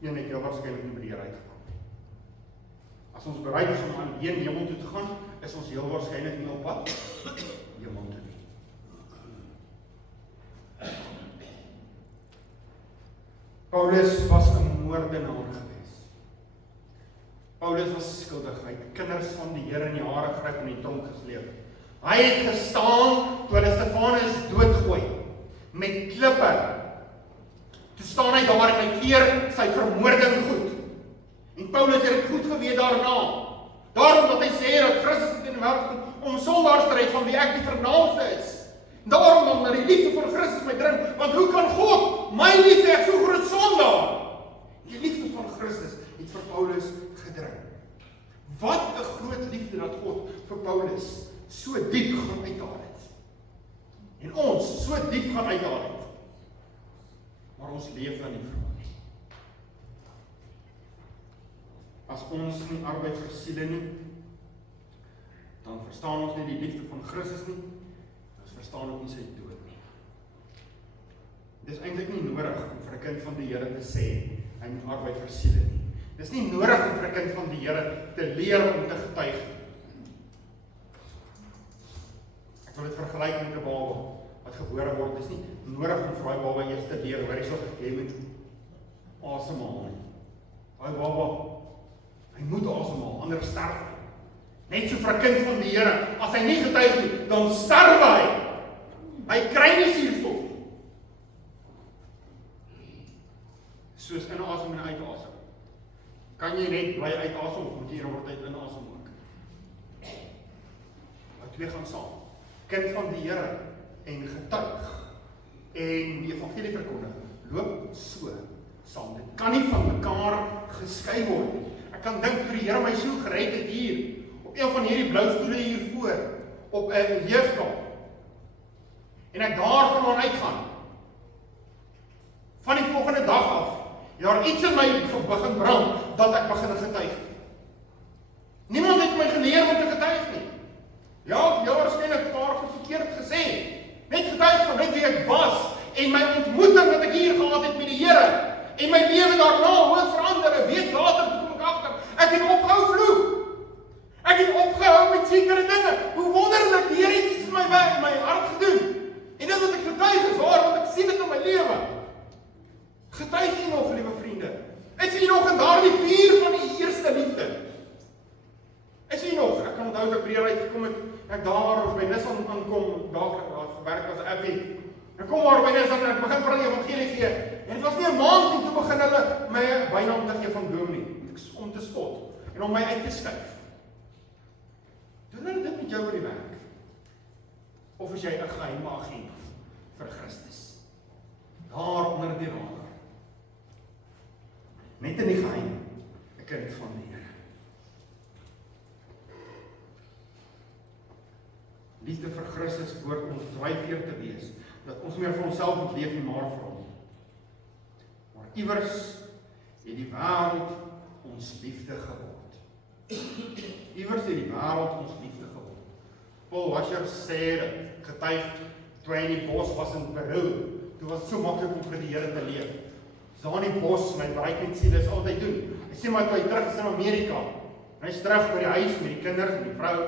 Een het jou waarskynlik nie by die Here uitgekom. As ons bereid is om aan die hemel toe te gaan, is ons heel waarskynlik nie op pad hemel toe nie. Paulus was 'n moordenaar gewees. Paulus was skuldig. Hy het kinders van die Here in die hare gegryp en in die tronk gesleep. Hy het gestaan toe hulle Stefanus doodgooi met klippe. Toe staan hy daar en hy keer sy vermoording goed. En Paulus het dit goed geweet daarna. Daarom dat hy sê dat Christus het in die wêreld gekom om sondaars te red van wie ek die vernaamste is. Daarom dan dat die liefde van Christus my dring, want hoe kan God my lief hê, ek so groot sondaar? Die liefde van Christus het vir Paulus gedring. Wat 'n groot liefde dat God vir Paulus so diep gaan uithaal het. En ons so diep gaan uithaal het. Maar ons leef dan nie vir hom nie. As ons nie arbei vir siele nie, dan verstaan ons nie die liefde van Christus nie. Verstaan ook nie sy dood nie. Dit is eintlik nie nodig om vir 'n kind van die Here te sê hy moet arbei vir siele nie. Dit is nie nodig om vir 'n kind van die Here te leer om te getuig nie. Ek wil dit vergelyk met 'n baba wat gebore word. Dit is nie nodig om vir daai baba eers te leer hoor jy moet asemhaal nie. Daai baba, hy moet asemhaal, anders sterf hy. Net so vir 'n kind van die Here, as hy nie getuig nie, dan sterf hy. Hy kry nie suurstof nie. Soos inasem en uitasem. Kan jy net bly uitasem of moet jy oor tyd inasem ook? Maar twee gaan saam. Kind van die Here en getuig en die evangelie verkondig loop so saam. Dit kan nie van mekaar geskei word nie. Ek kan dink toe die Here my siel gered het hier op een van hierdie blou stoele hier voor op 'n jeugkamp. En ek daarvan uitgaan. Van die volgende dag af Daar iets in my begin brand, dat ek begin getuig. Niemand het my geleer om te getuig nie. Ja, waarskynlik 'n paar goed verkeerd gesê. Net getuig van net wie ek was, en my ontmoeting wat ek hier gehad het met die Here, en my lewe daarna, hoe het verander. 'n week later kom ek agter, ek het opgehou vloek. Ek het opgehou met sekere dinge. Hoe wonderlik, die Here het iets in my hart gedoen. En dit wat ek getuig is waar, want ek sien dit in my lewe. Getuig jy nog, liewe vriende? Is jy nog in daardie vuur van die eerste liefde? Is jy nog? Ek kan onthou dat ek by die uitgekom het, ek daar by Nissan aankom, daar gewerk as 'n appie. Ek kom daar by Nissan en ek begin vir die evangelie gee. En dit was nie 'n maand nie, toe begin hulle my bynaam te gee van dominee, om te spot en om my uit te skuif. Doen hulle dit met jou oor die werk? Of is jy 'n geheime agent vir Christus? Daar onder die radar. Net in die geheim, 'n kind van die Here. Liefde vir Christus behoort ons dryfveer te wees, dat ons meer vir onsself moet leef nie maar vir hom. Maar iewers het die wêreld ons liefde geword. Iewers het die wêreld ons liefde geword. Paul Washer sê dit, getuig toe hy in die bos was in Peru. Toe was het so maklik om vir die Here te leef. Daar in die bos, my bereik net sien, dis altyd doen. Hy sê maar toe hy terug is in Amerika. Hy is terug by die huis met die kinders en die vrou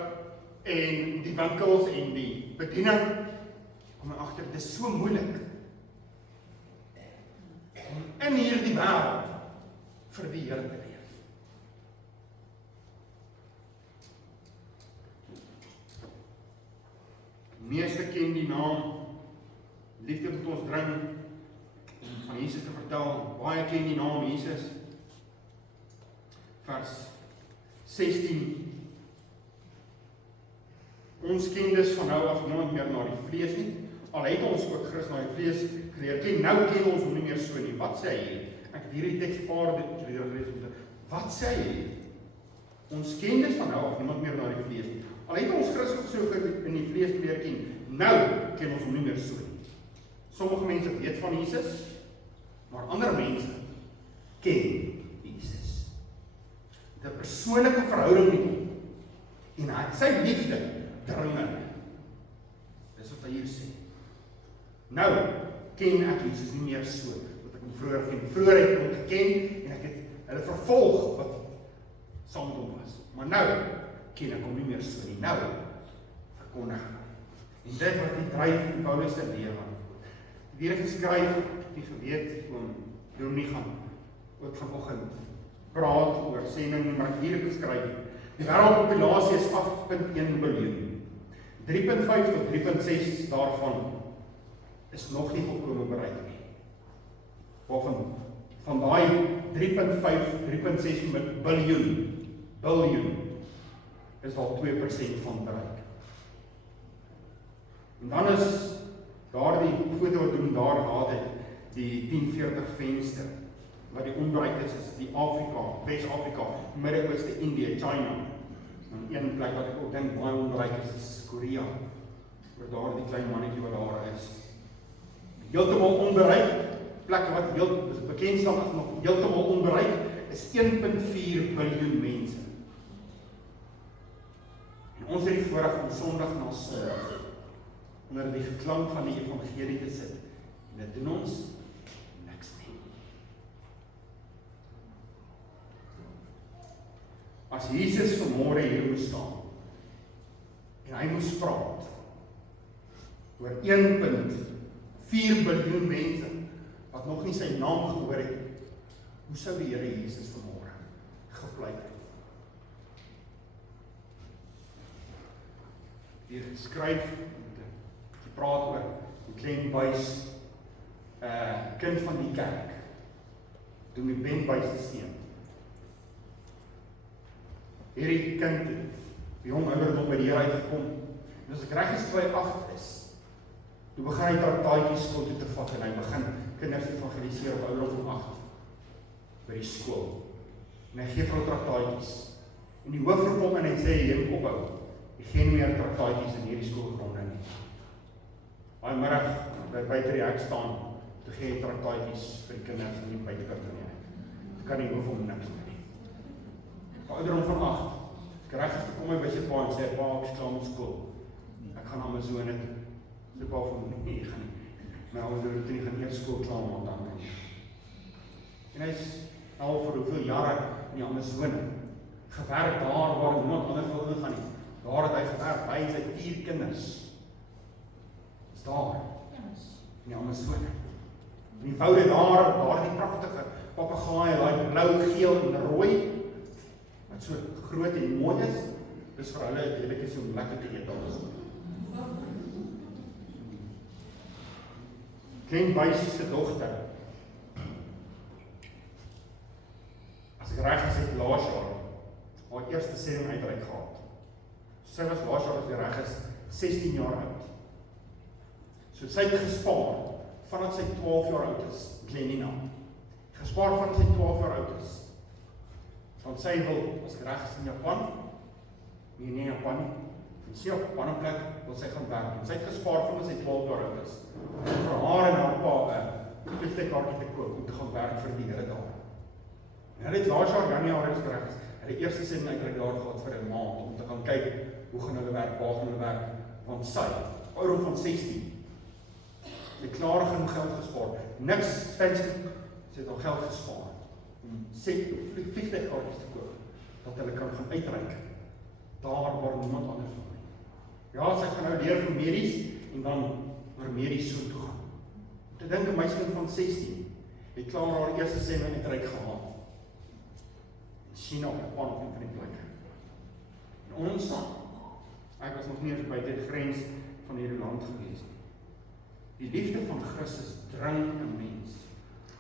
en die winkels en die bediening. Kom hy agter, dit is so moeilik om in hierdie wêreld vir die Here te leef. Die meeste ken die naam liefde wat ons dring om van Jesus te vertel. Baie ken die naam Jesus. Vers 16. Ons ken dus van nou af niemand meer na die vlees nie. Al het ons ook Christus na die vlees geleer ken, nou ken ons hom nie meer so nie. Wat sê hy? Ek het hierdie teks paar weer gelees. Wat sê hy? Ons ken dus van nou af niemand meer na die vlees nie. Al het ons Christus so in die vlees geleer ken, nou ken ons hom nie meer so nie. Sommige mense weet van Jesus, maar ander mense ken Jesus. 'n persoonlike verhouding met hom. En sy liefde dringend. Dis wat hy hier sê. Nou ken ek Jesus nie meer so wat ek hom vroeër ken. Vroeër het ek hom geken en ek het hulle vervolg wat saam met hom was. Maar nou ken ek hom nie meer so nie. Nou verkondig ek. En dit wat die dryf in Paulus se lewe. Die Here geskryf, die geweet oom Dominee gaan ook vanoggend praat oor sending nie, maar ek hier geskryf. Die wêreldpopulasie is 8.1 miljoen. 3.5 tot 3.6 daarvan is nog nie volkome bereik nie. Waarvan van daai 3.6 biljoen is al 2% van bereik. En dan is daardie foto wat doen daar gehad het, die 1040 venster, wat die onbereik is die Afrika, Wes-Afrika, Midde-Ooste, Indië, China. En een plek wat ek ook dink baie onbereik is Korea, oor daar die klein mannetjie wat daar is. Heeltemal onbereik, plekke wat bekend staan as nog heeltemal onbereik, is 1.4 biljoen mense. En ons het die voorreg om Sondag na Sondag onder die geklank van die evangelie te sit. En dit doen ons niks nie. As Jesus vanmôre hier moes staan en hy moes praat oor 1.4 biljoen mense wat nog nie sy naam gehoor het, hoe sou die Here Jesus vanmôre gepleit het? Hier geskryf, gepraat oor die klein buis, kind van die kerk, Dominee Ben Buys se seun. Hierdie kind het die jong ouderdom by die Here uitgekom. En as ek reg is, toe hy 8 is, toe begin hy traktaatjies skool toe te vat en hy begin kinders evangeliseer op ouderdom 8 by die skool. En hy gee vir hulle traktaatjies. En die hoof roep hom en hy sê, jy moet ophou. Jy geen meer traktaatjies in hierdie skoolgronde nie. Daai middag by buite die hek staan, toe gee hy traktaatjies vir die kinders in die buitekant van die hek. kan nie hoef om niks meer nie. Op ouderdom van 8, ek reg is te kom by sy pa en sê, pa, ek is klaar met skool. Ek gaan Amazone toe. Sy pa van, nee, ek gaan nie. My ouder toe nie gaan eers skool klaar maak dan nie. En hy is al vir hoeveel jare in die Amazone gewerk daar waar niemand anders wil gaan nie. Daar het hy gewerk, hy en sy 4 kinders. Is daar, in die Amazone. En die woude daar die pragtige papegaai, daai blou, geel en rooi, wat so groot en mooi is, dis vir hulle deeltjies om lekker te eet alles. Ken Buys se dogter, as ek reg is, het laas jaar, haar eerste sending uitreik gehad. Sy was laas jaar, as ek reg is, 16 jaar oud. So sy het gespaar, vanaf sy 12 jaar oud is, Glenina. Gespaar vanaf sy 12 jaar oud is. Want sy wil, as ek reg is in Japan, nie in Japan nie, en sy op 'n ander plek wil sy gaan werk. En sy het gespaar vanaf sy 12 jaar oud is. En vir haar en haar pa 'n vliegtuigkaartjie te koop om te gaan werk vir die Here daar. En hulle het laas jaar Januarie as reg is, hulle eerste sin uitreik daar gehad vir 'n maand om te gaan kyk hoe gaan hulle werk, waar gaan hulle werk, want sy, ouderdom van 16, het klaar genoeg geld gespaar. Niks fancy, sy het al geld gespaar om vliegtuigkaartjies te koop dat hulle kan gaan uitreik daar waar niemand anders wil nie. Ja, sy gaan nou leer vir medies en dan naar medies so toe gaan. Te dink 'n meisiekind van 16 het klaar haar eerste sending uitreik gehad. In China of Japan of in die plek. En ons, ek was nog nie eens by die grens van hierdie land gewees nie. Die liefde van Christus dring 'n mens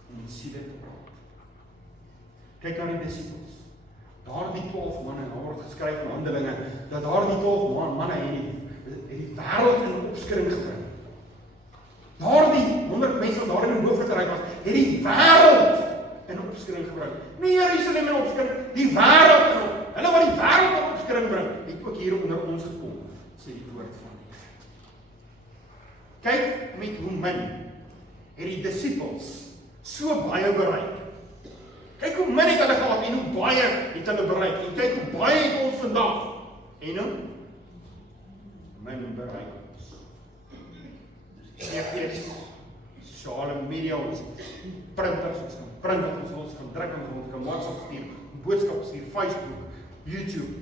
om in siele te praat. Kyk na die disippels. Daar die 12 manne, en daar word geskryf in Handelinge, dat daar die 12 manne het die wêreld in opskudding gebring. Daar die 100 mense wat daar in die hoofvertrek was, het die wêreld in opskudding gebring. Nie Jerusalem in opskudding, die wêreld in opskudding. Hulle wat die wêreld in opskudding bring, het ook hier onder ons gekom, sê die woord van die Here. Kyk met hoe min het die disippels so baie bereik. Kyk hoe min het hulle gehad en hoe baie het hulle bereik. En kyk hoe baie het ons vandag. En hoe min bereik ons. TV's, sosiale media, ons printers, ons kan print wat ons kan druk, ons kan WhatsApp stuur, boodskap stuur, Facebook, YouTube,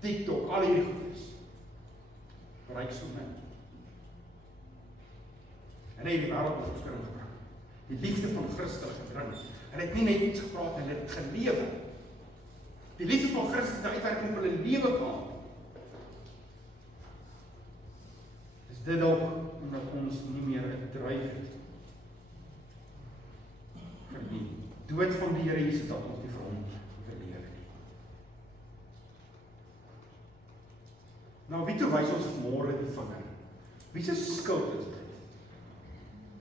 TikTok, al hierdie goeders. Bereik so min. En hy het die wêreld in opskudding gebring. Die liefde van Christus gebring. Hulle het nie net iets gepraat, hulle het gelewe. Die liefde van Christus het uitwerking op hulle lewe gehad. Is dit ook omdat ons nie meer 'n dryf het vir die dood van die Here Jesus, dat ons nie vir hom verleef nie. Nou, wie toe wys ons vanmôre die vinger? Wie se skuld is dit?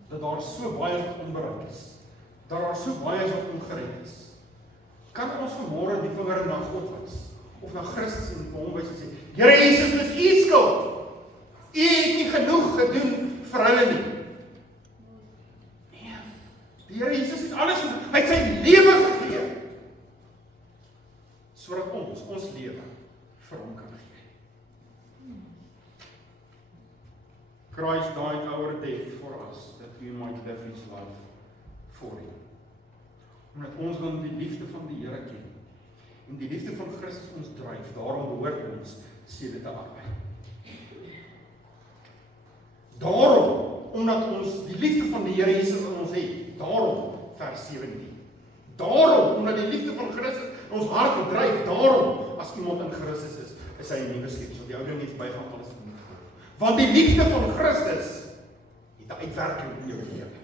Dat daar so baie wat onbereik is. Dat daar so baie is wat ongered is. Kan ons vanmôre die vinger na God wys? Of na Christus en vir hom wys en sê, Here Jesus, dis u skuld. U het nie genoeg gedoen vir hulle nie. Nee. Die Here Jesus het alles gedoen. Hy het sy lewe gegee. Sodat ons lewe vir hom kan gee. Christ died our death for us, that we might live his love for him. Omdat ons dan die liefde van die Here ken, en die liefde van Christus ons dryf, daarom behoort ons siele te arbei. Daarom, omdat ons die liefde van die Here Jesus in ons het, daarom, vers 17. Daarom, omdat die liefde van Christus in ons hart dryf, daarom, as iemand in Christus is hy 'n nuwe skepsel. Die ou ding het bygaan, alles vernietig. Want die liefde van Christus het 'n uitwerking in jou lewe.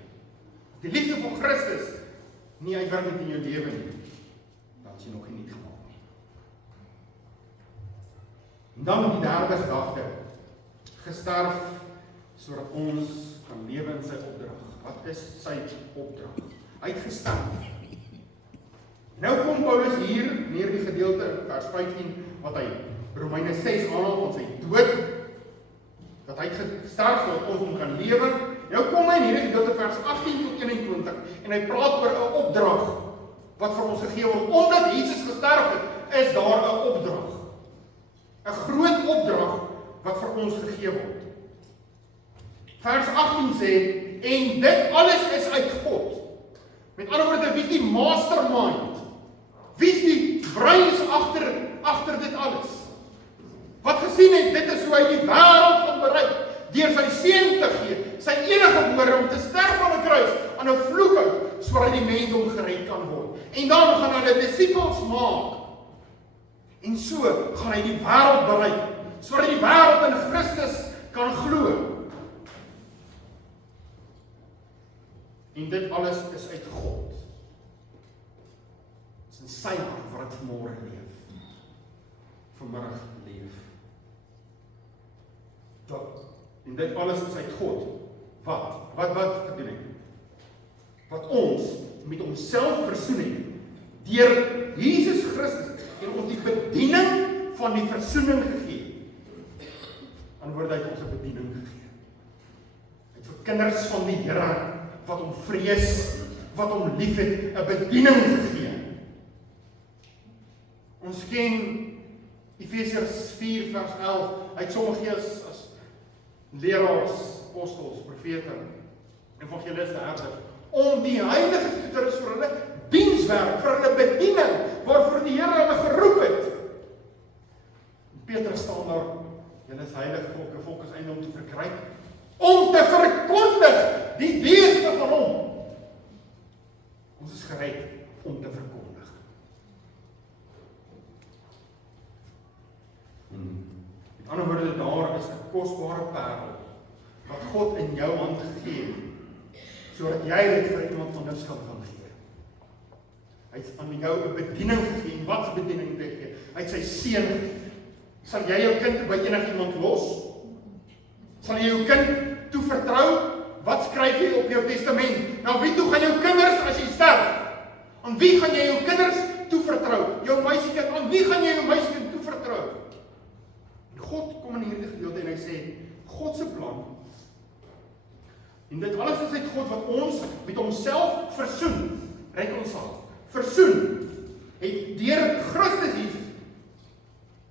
Die liefde van Christus nie uitwerking in jou lewe nie, dan is jy nog nie gemaak nie. En dan die derde gedagte, gesterf sodat ons kan lewe in sy opdrag. Wat is sy opdrag? Hy het gesterf. Nou kom Paulus hier, in hierdie gedeelte, vers 15, wat hy Romeine 6 aanhaal van sy dood, dat hy gesterf sodat ons hom kan lewe. Nou kom hy in hierdie gedeelte vers 18 tot 21 en hy praat oor 'n opdrag wat vir ons gegee word. Omdat Jesus gesterf het, is daar 'n opdrag. 'n groot opdrag wat vir ons gegee word. Vers 18 sê, en dit alles is uit God. Met ander woorde, wie is die mastermind? Wie is die breins agter dit alles? Wat gesien het, dit is hoe hy die wêreld gaan bereik, deur sy seun te gee, sy enige gebore om te sterf aan 'n kruis, aan 'n vloekhout, sodat die mensdom gered kan word. En dan gaan hulle disippels maak. En so gaan hy die wêreld bereik, sodat die wêreld in Christus kan glo. En dit alles is uit God. Dit is in sy hand wat dit vanmôre leef. Vanmiddag leef. En dit alles is uit God. Wat gedoen het? Wat ons met homself versoen het, deur Jesus Christus, en ons die bediening van die versoening gegee. Antwoord, hy het ons 'n bediening gegee. Hy het vir kinders van die Here, wat hom vrees, wat hom lief het, 'n bediening gegee. Ons ken Efesiërs 4 vers 11, hy het sommige gegee as leraars, apostels, profete, evangeliste, herders, om die heiliges toe te rus vir hulle dienswerk, vir hulle bediening, waarvoor die Here hulle geroep het. Petrus staan daar, julle is heilige volk, 'n volk is einde om te verkry, om te verkondig die deugde van hom. Ons is gered om te verkondig. Met ander woorde, daar is 'n kosbare parel wat God in jou hand gegee het, sodat jy dit vir iemand anders kan gee. Hy het aan jou 'n bediening gegee. Wat 'n bediening het hy gegee? Hy het sy seun gegee. Sal jy jou kind by enigiemand los? Sal jy jou kind toevertrou? Wat skryf jy op jou testament? Nou wie toe gaan jou kinders as jy sterf? Aan wie gaan jy jou kinders toevertrou? Jou meisiekind, aan wie gaan jy jou meisiekind toevertrou? En God kom in hierdie gedeelte en hy sê, God se plan, en dit alles is uit God wat ons met homself versoen, versoen, het deur Christus Jesus,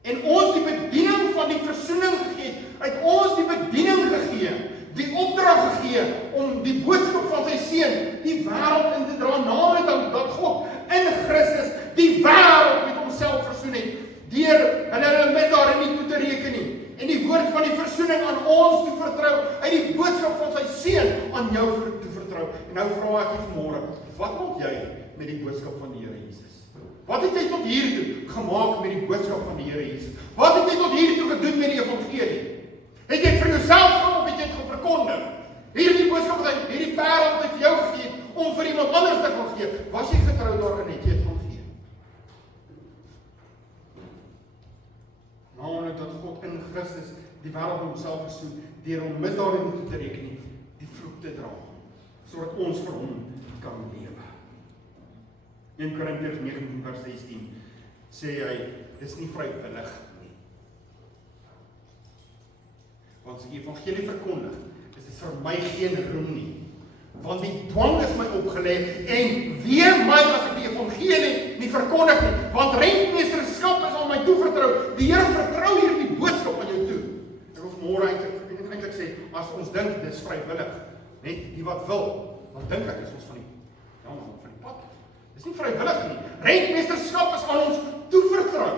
en ons die bediening van die versoening gegee, uit ons die bediening gegee, die opdrag gegee om die boodskap van sy seun die wêreld in te dra, naamlik dat God in Christus die wêreld met homself versoen het, deur hulle misdade nie toe te reken nie, en die woord van die versoening aan ons toe vertrou, uit die boodskap van sy seun aan jou toe vertrou. En nou vra ek jy vanmôre, wat maak jy met die boodskap van die Here Jesus? Wat het jy tot hier toe gemaak met die boodskap van die Here Jesus? Wat het jy tot hier toe gedoen met die evangelie? Het jy vir jouself of het jy dit verkondig? Hierdie boodskap wat hy, hierdie parel wat hy vir jou gegee het, om vir iemand anders te kan gee, was jy getrou daarin, het jy dit gaan gee? Naamlik dat God in Christus die wêreld met homself versoen, deur hom misdade nie toe te reken nie, die vloek te dra, sodat ons vir hom kan lewe. 1 Korintiërs 19 vers 16 sê hy, dis nie vrywillig nie. Want as ek die evangelie verkondig, is dit vir my geen roem nie. Want die dwang is my opgelê, en weer my as ek die evangelie nie verkondig nie, want rentmeesterskap is aan my toevertrou. Die Here vertrou hierdie boodskap aan jou toe. Ek wil vanmôre eintlik sê, as ons dink dis vrywillig, net die wat wil, dan dink ek is ons van die pad. Dis nie vrywillig nie. Rentmeesterskap is aan ons toevertrou.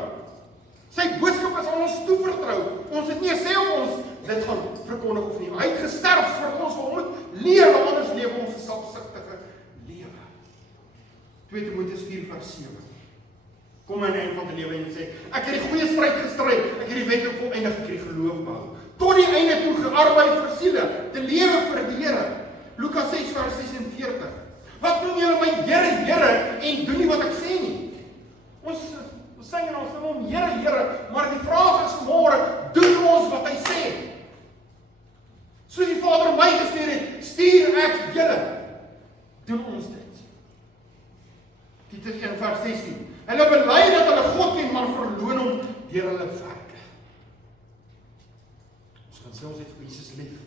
Sy boodskap is aan ons toevertrou. Ons het nie gesê of ons dit gaan verkondig of nie. Hy het gesterf sodat ons vir hom moet lewe, anders lewe ons 'n selfsugtige lewe. 2 Timoteus 4 vers 7. Kom aan die einde van die lewe en sê, ek het die goeie stryd gestry, ek het die wedloop volëindig gekry, geloof behou. Tot die einde toe gearbei vir siele, te lewe vir die Here. Lukas 6 vers 46. Wat noem julle my Here, Here, en doen nie wat ek sê nie? Ons sing en ons noem hom Here, Here, maar die vraag is vanmôre, doen ons wat hy sê? Soos die Vader my gestuur het, stuur ek julle. Doen ons dit? Titus 1 vers 16. Hulle bely dat hulle God ken, maar verloon hom deur hulle werke. Ons kan sê ons het Jesus lief,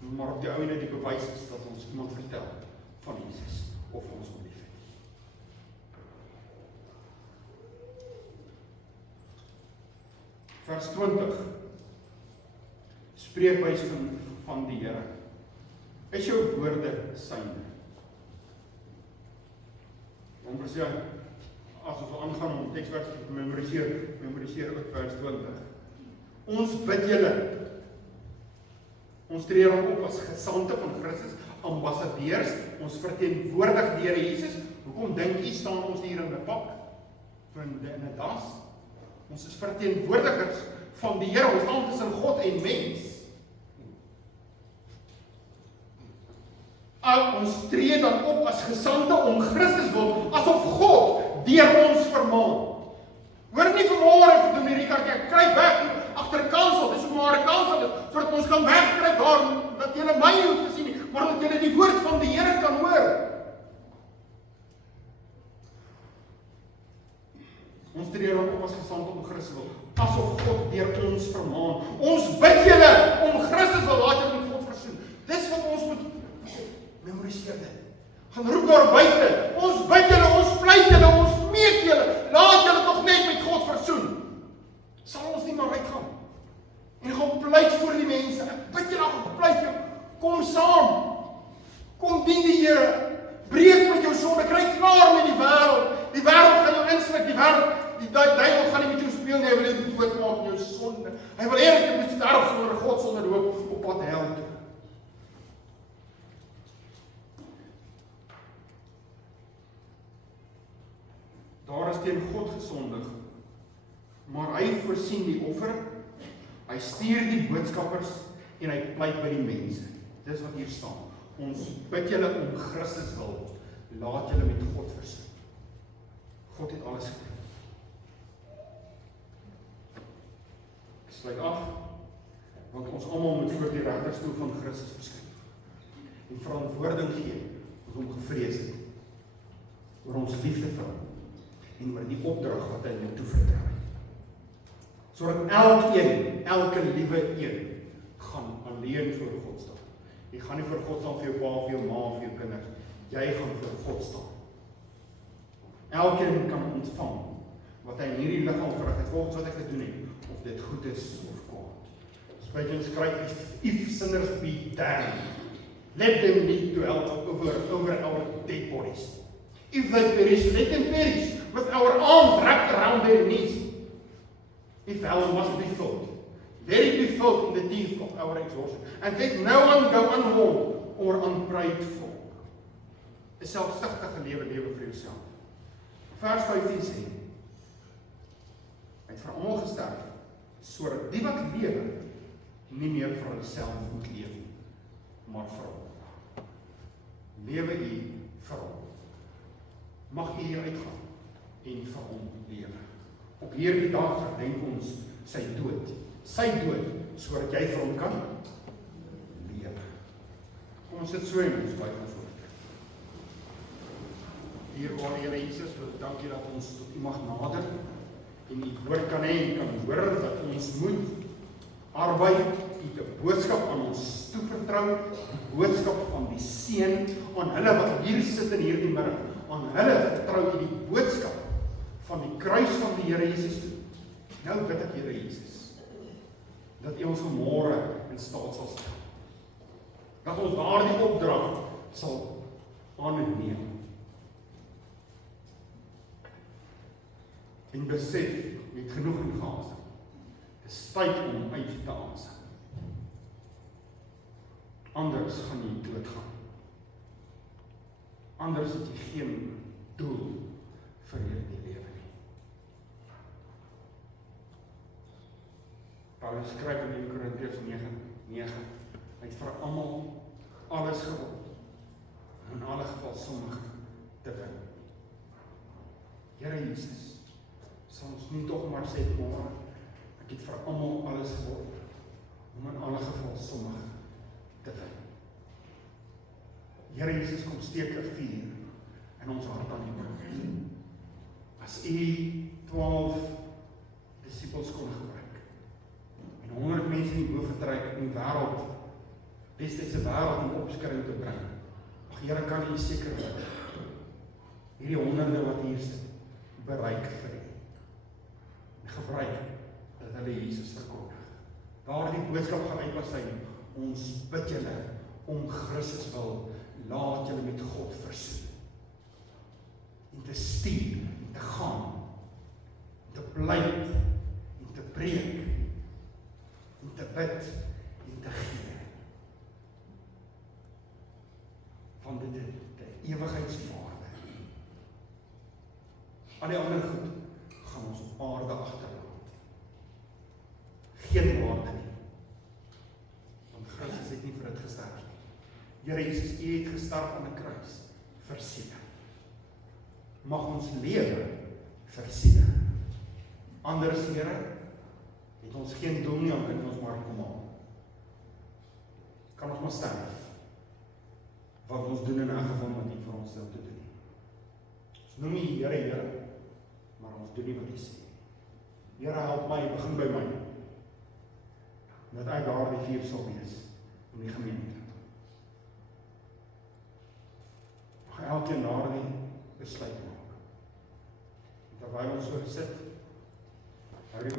maar op die ouene die bewys is dat ons iemand vertel van Jesus, of ons hom lief het. Vers 20. Spreekbuis van die Here. Is jou woorde syne? Ons sê, as ons aangaan om teksvers te memoriseer ook vers 20. Ons bid julle. Ons tree hom op as gesandte van Christus, ambassadeurs, ons verteenwoordig die Here Jesus. Hoekom dink u staan ons hier in 'n pak? In 'n das? Ons is verteenwoordigers van die Here, ons staan tussen God en mens. Ons tree dan op as gesandte om Christus wil, asof God deur ons vermaan. Hoor nie vanmôre doen hierdie kerk, kry weg agter kansel, dis hoe maar 'n kansel is, sodat ons kan wegkry daar, dat julle my nie hoef te sien nie, maar dat julle die woord van die Here kan hoor. Ons tree op as gesandte om Christus wil, asof God deur ons vermaan. Ons bid julle om Christus wil, laat julle met God versoen. Dis wat ons moet memoriseer dit. Gaan roep daar buite. Ons bid julle, ons pleit julle, ons meek julle. Laat julle tog net met God versoen. Sal ons nie maar uitgaan. En gaan pleit voor die mense. Ek bid julle, gaan pleit jou. Kom saam. Kom dien die Here. Breek met jou sonde. Kry klaar met die wêreld. Die wêreld gaan jou insluk. Die duiwel gaan nie met jou speel nie. Hy wil jou doodmaak in jou sonde. Hy wil hê dat jy moet sterf sonder God, sonder hoop op pad hel toe. Daar is teen God gesondig, maar hy voorsien die offer, hy stuur die boodskappers en hy pleit by die mense. Dis wat hier staan. Ons bid julle om Christus wil, laat julle met God versoen. God het alles gedoen. Ek sluit af, want ons almal moet voor die regterstoel van Christus verskyn en verantwoording gee oor hom gevrees het, oor ons liefde vir hom en oor die opdrag wat hy moet toevertrou het. Sodat elke liewe een gaan alleen voor God staan. Jy gaan nie voor God staan vir jou pa, vir jou ma, vir jou kinders. Jy gaan voor God staan. Elkeen kan ontvang wat hy in hierdie liggaam verrig het, volgens wat hy gedoen het, of dit goed is of kwaad. Spytens skryf, if sinners be damned, let them lead to hell over our dead bodies. If they perish, let them perish with our arms wrapped around their knees. If hell must be filled, let it be filled in the teeth of our exhaustion. And let no one go unwarned or unprayed for. 'n selfsugtige lewe vir jouself. Vers 15 sê, hy het vir almal gesterf, sodat die wat lewe, nie meer vir homself moet leef, maar vir hom. Lewe u vir hom. Mag u hier uitgaan en vir hom lewe. Op hierdie dag gedenk ons sy dood, sodat jy vir hom kan lewe. Kom ons sit so en ons buig ons hoofd. Dierbare Here Jesus, wil dankie dat ons tot u mag nader en u woord kan hê en kan hoor dat ons moet arbeid, u 'n boodskap aan ons toevertrou, die boodskap van die Seun aan hulle wat hier sit in hierdie middag, aan hulle vertrou u die boodskap van die kruis van die Here Jesus toe. Nou bid ek Here Jesus, dat u ons vanmôre in staat sal stel, dat ons daardie opdrag sal aanneem. En besef, jy het genoeg ingeasem. Dit is tyd om uit te asem. Anders gaan jy doodgaan. Anders het jy geen doel vir hierdie lewe nie. Paulus skryf in 1 Korintiërs 9, hy het vir almal alles geword, en in alle geval sommige te win. Here Jesus, sal ons nie toch maar sê vanmôre, ek het vir almal alles geword, om in alle geval sommige te win. Here Jesus, kom steek 'n vuur in ons hart aan die woord. As u 12 disippels kon gebruik, en 100 mense in die boventrek in die wêreld, destydse wêreld in opskudding te bring. Ag Here, kan u seker wees, hierdie honderde wat hier sit, bereik vir u. Gebruik dat hulle Jesus verkondig. Daardie boodskap gaan uitpasyn, ons bid julle, om Christus wil, laat julle met God versoen. En te stuur, en te gaan, en te pleit, en te preek, en te bid, en te gee. Van die ewigheidswaarde. Al die ander goed gaan ons op aarde agterlaat. Geen waarde nie. Want Christus het nie vir dit gesterf nie. Here Jesus, U het gesterf aan 'n kruis vir siele. Mag ons lewe vir siele. Anders, Here, het ons geen doel nie, dan kan ons maar kom haal. Kan ons maar sterf. Wat ons doen in 'n geval wat U vir ons wil te doen. Ons noem U Here, Here, maar ons doen nie wat U sê. Here, help my, begin by my. Dat ek daardie vuur sal wees in die gemeente. Mag elkeen daardie besluit maak. Terwyl ons so sit, hou die